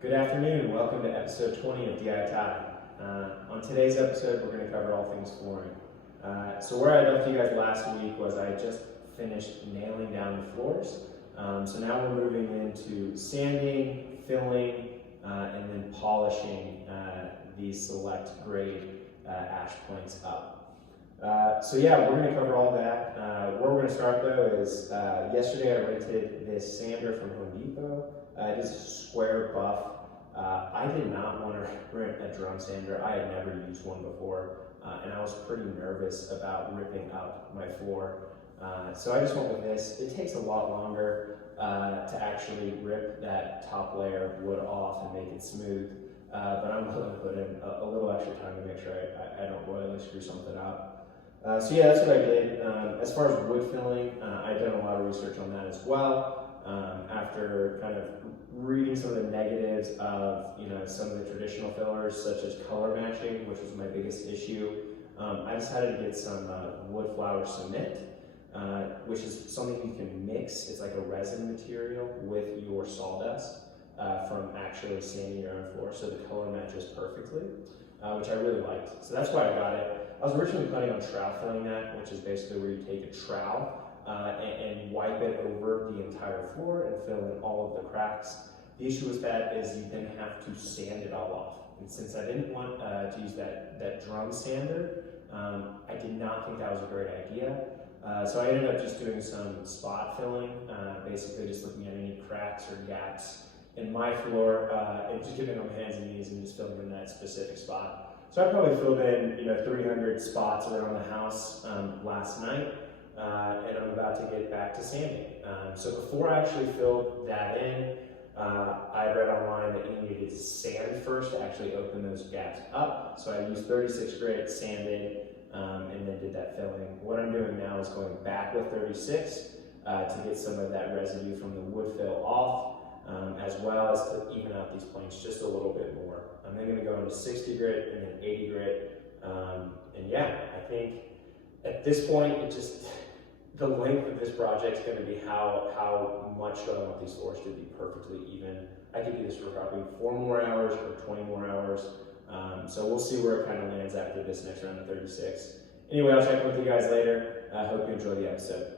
Good afternoon and welcome to episode 20 of DI.TY. On today's episode, we're going to cover all things flooring. So where I left you guys last week was I just finished nailing down the floors. So now we're moving into sanding, filling, and then polishing these select grade ash planks up. So yeah, we're going to cover all that. Where we're going to start though is yesterday I rented this sander from Home Depot. It is a square buff. I did not want to rent a drum sander. I had never used one before, and I was pretty nervous about ripping up my floor. So I just went with this. It takes a lot longer to actually rip that top layer of wood off and make it smooth, but I'm willing to put in a little extra time to make sure I don't royally screw something up. So yeah, that's what I did. As far as wood filling, I've done a lot of research on that as well. After kind of reading some of the negatives of some of the traditional fillers, such as color matching, which was my biggest issue, I decided to get some wood flour cement, which is something you can mix. It's like a resin material with your sawdust from actually sanding your own floor, so the color matches perfectly, which I really liked. So that's why I got it. I was originally planning on trowel filling that, which is basically where you take a trowel and wipe it over the entire floor and fill in all of the cracks. The issue with that is you then have to sand it all off. And since I didn't want to use that drum sander, I did not think that was a great idea. So I ended up just doing some spot filling, basically just looking at any cracks or gaps in my floor and just getting on my hands and knees and just filling in that specific spot. So I probably filled in 300 spots around the house last night. And I'm about to get back to sanding. So before I actually filled that in, I read online that you needed to sand first to actually open those gaps up. So I used 36 grit, sanded, and then did that filling. What I'm doing now is going back with 36 to get some of that residue from the wood fill off, as well as to even out these planks just a little bit more. I'm then going to go into 60 grit and then 80 grit. And yeah, I think at this point, the length of this project is going to be how much do I want these floors to be perfectly even. I could do this for probably 4 more hours or 20 more hours. So we'll see where it kind of lands after this next round of 36. Anyway, I'll check in with you guys later. I hope you enjoy the episode.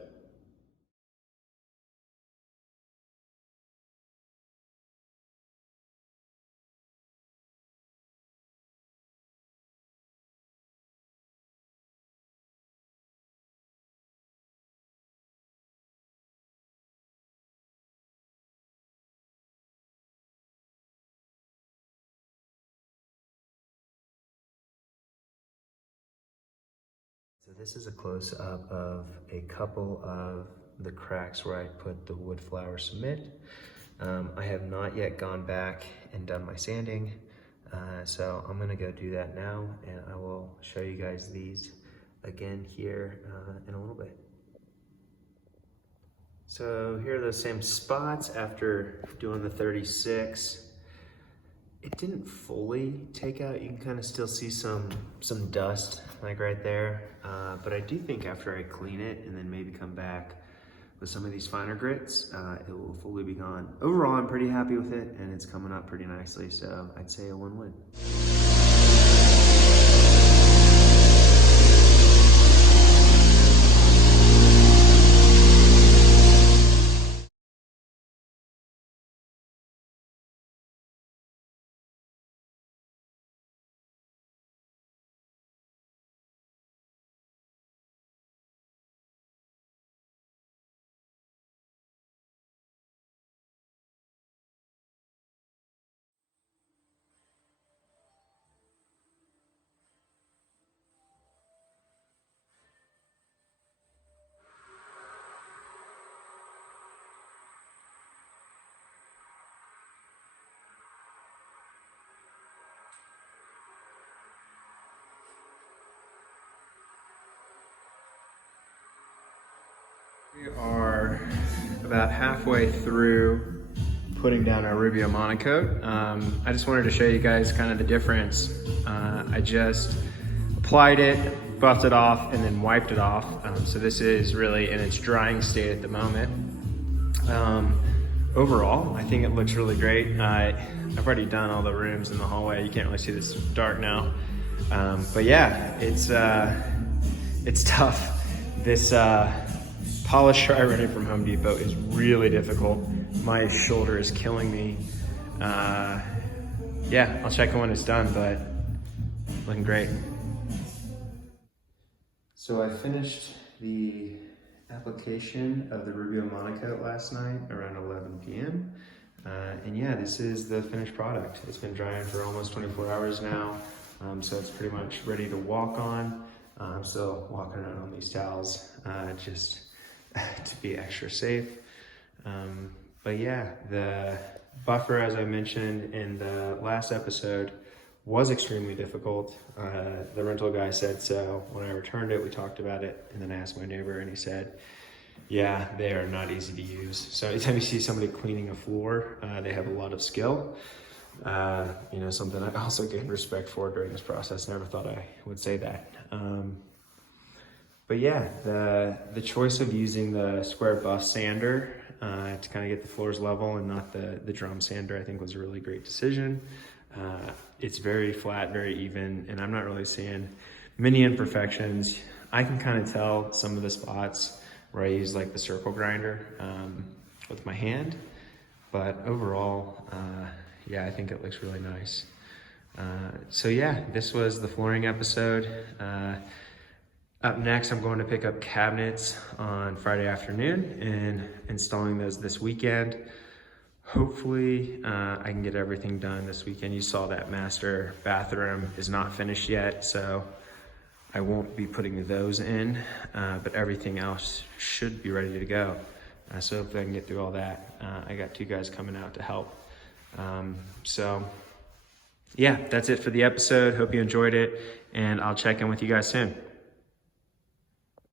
So this is a close-up of a couple of the cracks where I put the wood flour cement. I have not yet gone back and done my sanding, so I'm gonna go do that now, and I will show you guys these again here in a little bit. So here are the same spots after doing the 36. It didn't fully take out. You can kind of still see some dust like right there. But I do think after I clean it and then maybe come back with some of these finer grits, it will fully be gone. Overall, I'm pretty happy with it and it's coming up pretty nicely. So I'd say a win-win. We are about halfway through putting down our Rubio monocoat. I just wanted to show you guys kind of the difference. I just applied it, buffed it off, and then wiped it off. So this is really in its drying state at the moment. overall, I think it looks really great. I've already done all the rooms in the hallway. You can't really see this dark now. But yeah, it's tough. This polish dry running from Home Depot is really difficult. My shoulder is killing me. Yeah, I'll check it when it's done, but looking great. So I finished the application of the Rubio monocoat last night around 11 p.m. And yeah, this is the finished product. It's been drying for almost 24 hours now, so it's pretty much ready to walk on. I'm still walking around on these towels just to be extra safe. But yeah, the buffer, as I mentioned in the last episode, was extremely difficult. The rental guy said so. When I returned it, we talked about it, and then I asked my neighbor, and he said, yeah, they are not easy to use. So anytime you see somebody cleaning a floor, they have a lot of skill. You know, something I also gained respect for during this process. Never thought I would say that. But yeah, the choice of using the square buff sander to kind of get the floors level and not the drum sander, I think was a really great decision. It's very flat, very even, and I'm not really seeing many imperfections. I can kind of tell some of the spots where I use like the circle grinder with my hand, but overall, yeah, I think it looks really nice. So yeah, this was the flooring episode. Up next, I'm going to pick up cabinets on Friday afternoon and installing those this weekend. Hopefully, I can get everything done this weekend. You saw that master bathroom is not finished yet, so I won't be putting those in, but everything else should be ready to go. So hopefully I can get through all that. I got 2 guys coming out to help. So yeah, that's it for the episode. Hope you enjoyed it, and I'll check in with you guys soon.